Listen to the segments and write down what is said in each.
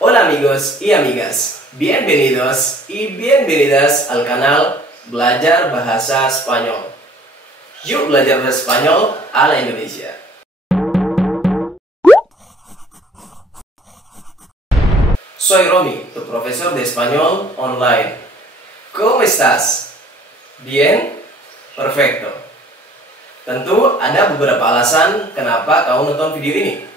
Hola amigos y amigas, bienvenidos y bienvenidas al canal Belajar Bahasa Spanyol. Yuk belajar bahasa Spanyol ala Indonesia. Soy Romy, tu profesor de español online. ¿Cómo estás? ¿Bien? Perfecto. Tentu ada beberapa alasan kenapa kamu nonton video ini.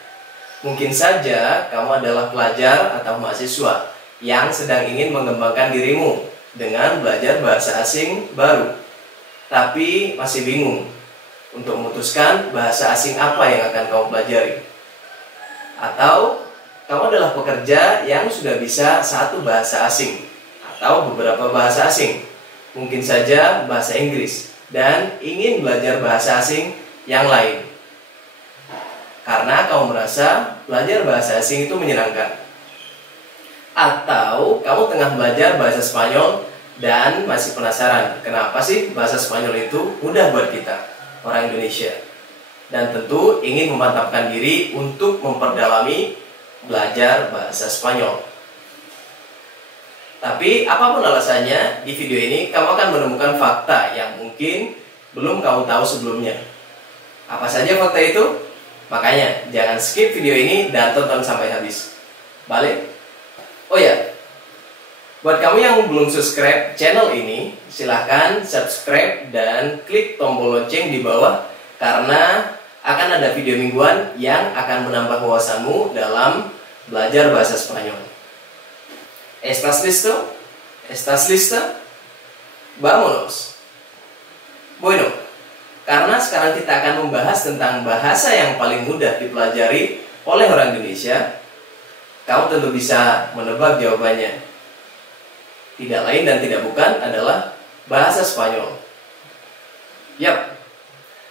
Mungkin saja kamu adalah pelajar atau mahasiswa yang sedang ingin mengembangkan dirimu dengan belajar bahasa asing baru, tapi masih bingung untuk memutuskan bahasa asing apa yang akan kamu pelajari. Atau kamu adalah pekerja yang sudah bisa satu bahasa asing atau beberapa bahasa asing, mungkin saja bahasa Inggris, dan ingin belajar bahasa asing yang lain karena kamu merasa belajar bahasa asing itu menyenangkan. Atau kamu tengah belajar bahasa Spanyol dan masih penasaran kenapa sih bahasa Spanyol itu mudah buat kita, orang Indonesia, dan tentu ingin memantapkan diri untuk memperdalami belajar bahasa Spanyol. Tapi apapun alasannya, di video ini kamu akan menemukan fakta yang mungkin belum kamu tahu sebelumnya. Apa saja fakta itu? Makanya jangan skip video ini dan tonton sampai habis. Balik. Oh ya, buat kamu yang belum subscribe channel ini, silahkan subscribe dan klik tombol lonceng di bawah, karena akan ada video mingguan yang akan menambah wawasanmu dalam belajar bahasa Spanyol. ¿Estás listo? ¿Estás lista? Vámonos. Bueno, karena sekarang kita akan membahas tentang bahasa yang paling mudah dipelajari oleh orang Indonesia, kamu tentu bisa menebak jawabannya. Tidak lain dan tidak bukan adalah bahasa Spanyol. Yap,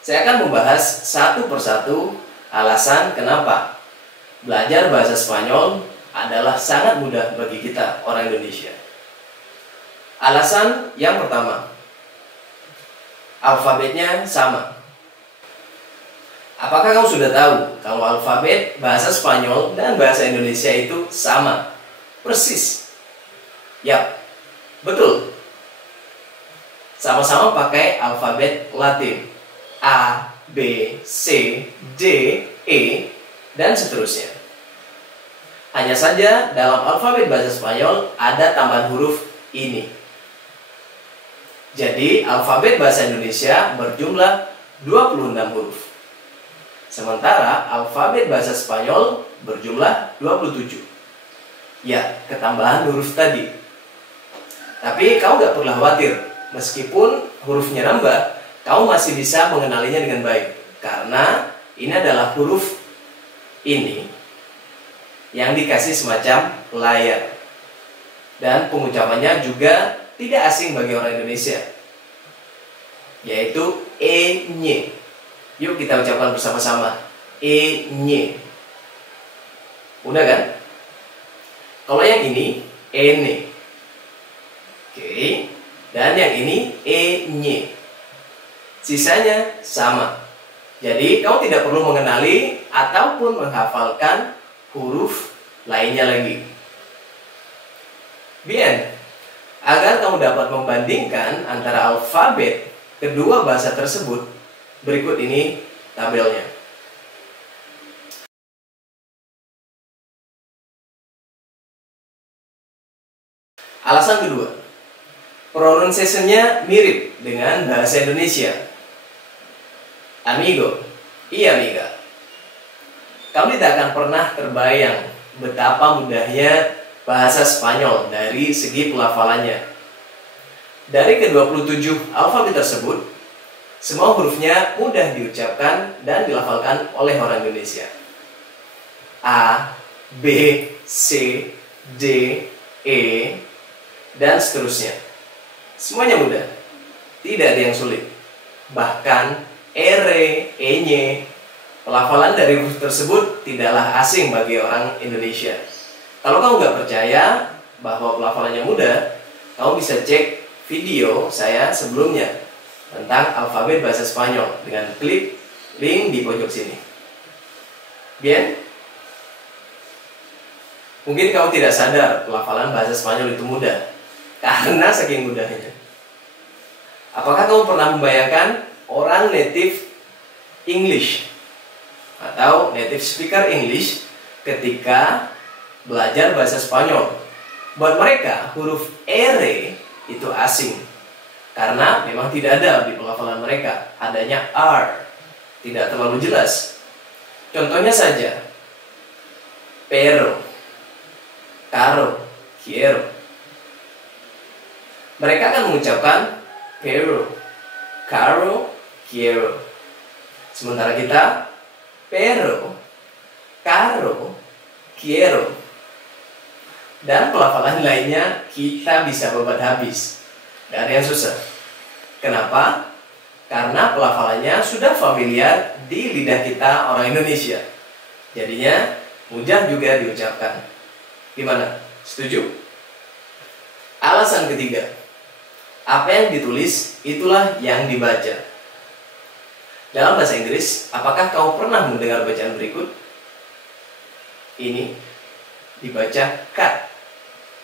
saya akan membahas satu persatu alasan kenapa belajar bahasa Spanyol adalah sangat mudah bagi kita orang Indonesia. Alasan yang pertama, alfabetnya sama. Apakah kamu sudah tahu kalau alfabet bahasa Spanyol dan bahasa Indonesia itu sama? Persis. Yap, betul. Sama-sama pakai alfabet Latin. A, B, C, D, E, dan seterusnya. Hanya saja dalam alfabet bahasa Spanyol ada tambahan huruf ini. Jadi alfabet bahasa Indonesia berjumlah 26 huruf. Sementara alfabet bahasa Spanyol berjumlah 27. Ya, ketambahan huruf tadi. Tapi kamu gak perlu khawatir. Meskipun hurufnya nambah, kamu masih bisa mengenalinya dengan baik. Karena ini adalah huruf ini yang dikasih semacam layar. Dan pengucapannya juga tidak asing bagi orang Indonesia, yaitu E-nye. Yuk kita ucapkan bersama-sama, E-nye. Udah kan? Kalau yang ini ene. Oke. Dan yang ini E-nye. Sisanya sama. Jadi kamu tidak perlu mengenali ataupun menghafalkan huruf lainnya lagi. Bien, agar kamu dapat membandingkan antara alfabet kedua bahasa tersebut, berikut ini tabelnya. Alasan kedua, pronunciation-nya mirip dengan bahasa Indonesia. Amigo, iya amiga. Kamu tidak akan pernah terbayang betapa mudahnya bahasa Spanyol dari segi pelafalannya. Dari ke-27 alfabet tersebut, semua hurufnya mudah diucapkan dan dilafalkan oleh orang Indonesia. A, B, C, D, E, dan seterusnya. Semuanya mudah, tidak ada yang sulit. Bahkan R, E-nye, pelafalan dari huruf tersebut tidaklah asing bagi orang Indonesia. Kalau kamu nggak percaya bahwa pelafalannya mudah, kamu bisa cek video saya sebelumnya tentang alfabet bahasa Spanyol dengan klik link di pojok sini. Bien? Mungkin kamu tidak sadar pelafalan bahasa Spanyol itu mudah, karena saking mudahnya. Apakah kamu pernah membayangkan orang native English atau native speaker English ketika belajar bahasa Spanyol? Buat mereka, huruf R itu asing, karena memang tidak ada di pelafalan mereka, adanya R, tidak terlalu jelas. Contohnya saja, pero, caro, quiero. Mereka akan mengucapkan pero, caro, quiero. Sementara kita, pero, caro, quiero. Dan pelafalan lainnya kita bisa babat habis. Gak ada yang susah. Kenapa? Karena pelafalannya sudah familiar di lidah kita orang Indonesia. Jadinya mudah juga diucapkan. Gimana? Setuju? Alasan ketiga, apa yang ditulis itulah yang dibaca. Dalam bahasa Inggris, apakah kamu pernah mendengar bacaan berikut? Ini dibaca cut,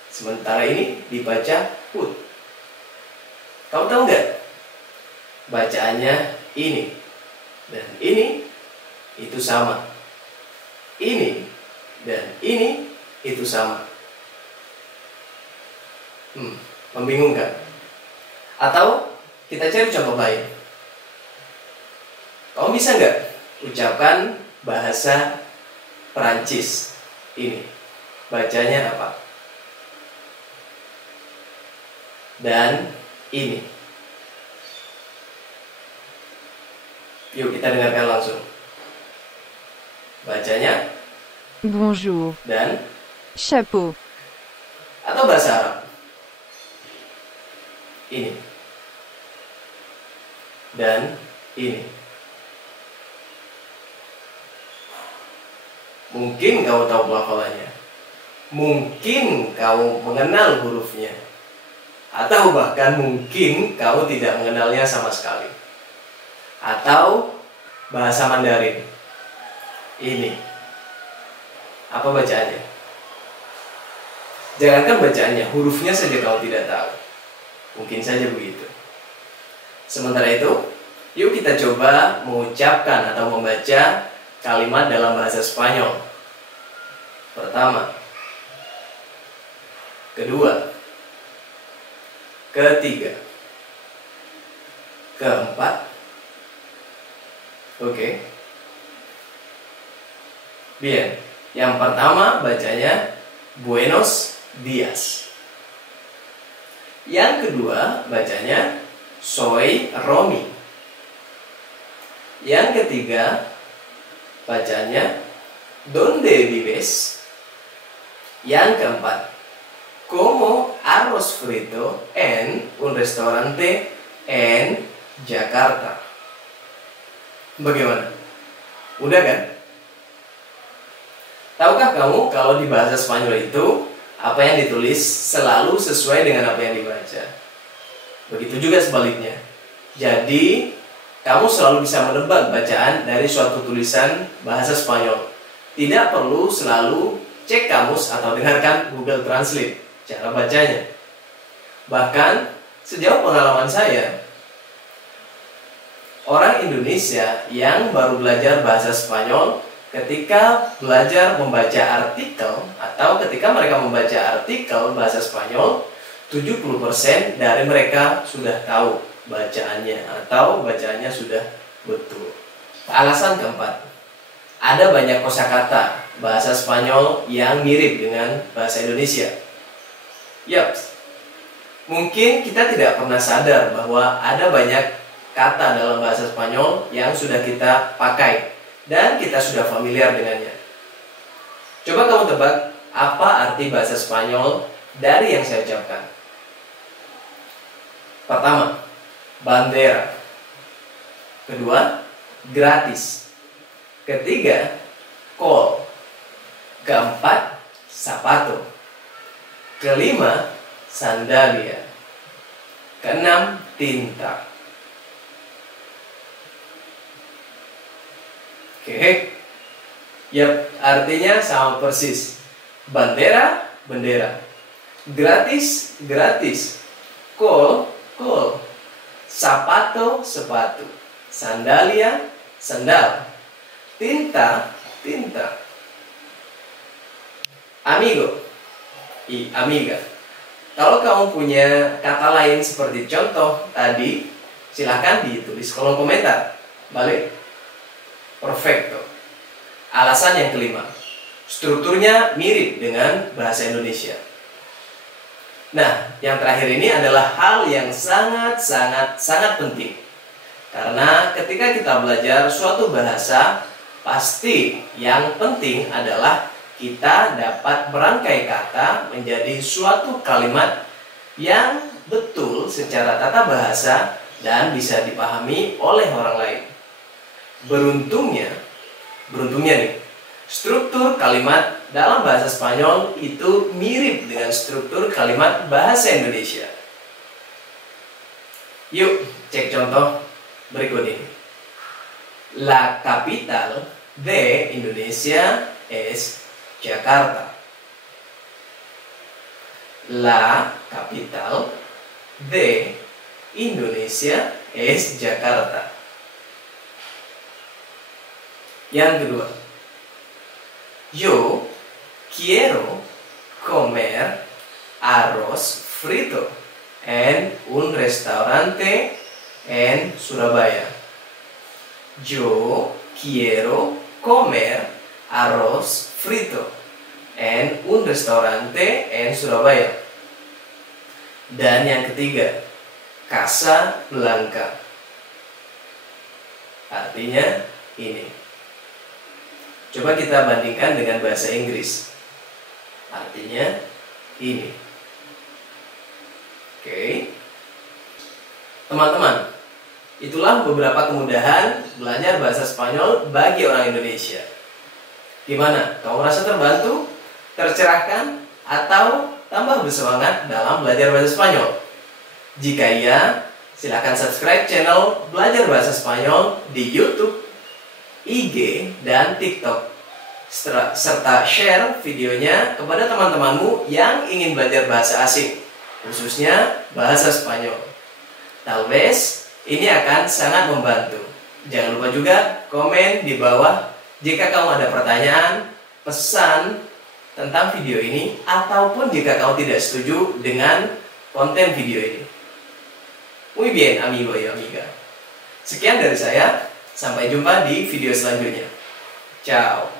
sementara ini dibaca put. Kamu tahu nggak? Bacaannya ini dan ini itu sama. Ini dan ini itu sama. Membingungkan? Atau kita cari contoh lain. Kamu bisa nggak ucapkan bahasa Perancis ini? Bacanya apa? Dan ini. Yuk kita dengarkan langsung. Bacanya bonjour, dan chapeau, atau bahasa Arab. Ini. Dan ini. Mungkin kamu tahu pelafalannya. Mungkin kamu mengenal hurufnya. Atau bahkan mungkin kamu tidak mengenalnya sama sekali. Atau bahasa Mandarin. Ini. Apa bacaannya? Jangankan bacaannya, hurufnya saja kamu tidak tahu. Mungkin saja begitu. Sementara itu, yuk kita coba mengucapkan atau membaca kalimat dalam bahasa Spanyol. Pertama, kedua, ketiga, keempat. Oke. Bien. Yang pertama bacanya Buenos Dias. Yang kedua bacanya Soy Romy. Yang ketiga bacanya ¿Dónde vives? Yang keempat, como arroz frito en un restaurante en Jakarta. Bagaimana? Mudah kan? Tahukah kamu kalau di bahasa Spanyol itu apa yang ditulis selalu sesuai dengan apa yang dibaca? Begitu juga sebaliknya. Jadi, kamu selalu bisa menebak bacaan dari suatu tulisan bahasa Spanyol. Tidak perlu selalu cek kamus atau dengarkan Google Translate cara bacanya. Bahkan, sejauh pengalaman saya, orang Indonesia yang baru belajar bahasa Spanyol ketika belajar membaca artikel atau ketika mereka membaca artikel bahasa Spanyol, 70% dari mereka sudah tahu bacaannya atau bacaannya sudah betul. Alasan keempat, ada banyak kosakata bahasa Spanyol yang mirip dengan bahasa Indonesia. Yaps, mungkin kita tidak pernah sadar bahwa ada banyak kata dalam bahasa Spanyol yang sudah kita pakai dan kita sudah familiar dengannya. Coba kamu tebak apa arti bahasa Spanyol dari yang saya ucapkan. Pertama, bandera. Kedua, gratis. Ketiga, call. Keempat, zapato. Kelima, sandalia. Keenam, tinta. Oke, yap, artinya sama persis. Bandera, bendera. Gratis, gratis. Kol, kol. Sapato, sepatu. Sandalia, sandal. Tinta, tinta. Amigo, amiga. Kalau kamu punya kata lain seperti contoh tadi, silahkan ditulis kolom komentar. Balik. Perfecto. Alasan yang kelima, strukturnya mirip dengan bahasa Indonesia. Nah, yang terakhir ini adalah hal yang sangat penting. Karena ketika kita belajar suatu bahasa, pasti yang penting adalah kita dapat merangkai kata menjadi suatu kalimat yang betul secara tata bahasa dan bisa dipahami oleh orang lain. Beruntungnya nih, struktur kalimat dalam bahasa Spanyol itu mirip dengan struktur kalimat bahasa Indonesia. Yuk, cek contoh berikut ini. La capital de Indonesia es Jakarta. La capital de Indonesia es Jakarta. Yang kedua, yo quiero comer arroz frito en un restaurante en Surabaya. Yo quiero comer arroz frito en un restaurante en Surabaya. Dan yang ketiga, Casablanca. Artinya ini. Coba kita bandingkan dengan bahasa Inggris. Artinya ini. Oke. Teman-teman, itulah beberapa kemudahan belajar bahasa Spanyol bagi orang Indonesia. Gimana? Kamu merasa terbantu, tercerahkan, atau tambah bersemangat dalam belajar bahasa Spanyol? Jika iya, silakan subscribe channel Belajar Bahasa Spanyol di YouTube, IG, dan TikTok, serta share videonya kepada teman-temanmu yang ingin belajar bahasa asing, khususnya bahasa Spanyol. Talvez ini akan sangat membantu. Jangan lupa juga komen di bawah jika kamu ada pertanyaan, pesan tentang video ini, ataupun jika kamu tidak setuju dengan konten video ini. Muy bien, amigo y amiga. Sekian dari saya. Sampai jumpa di video selanjutnya. Ciao.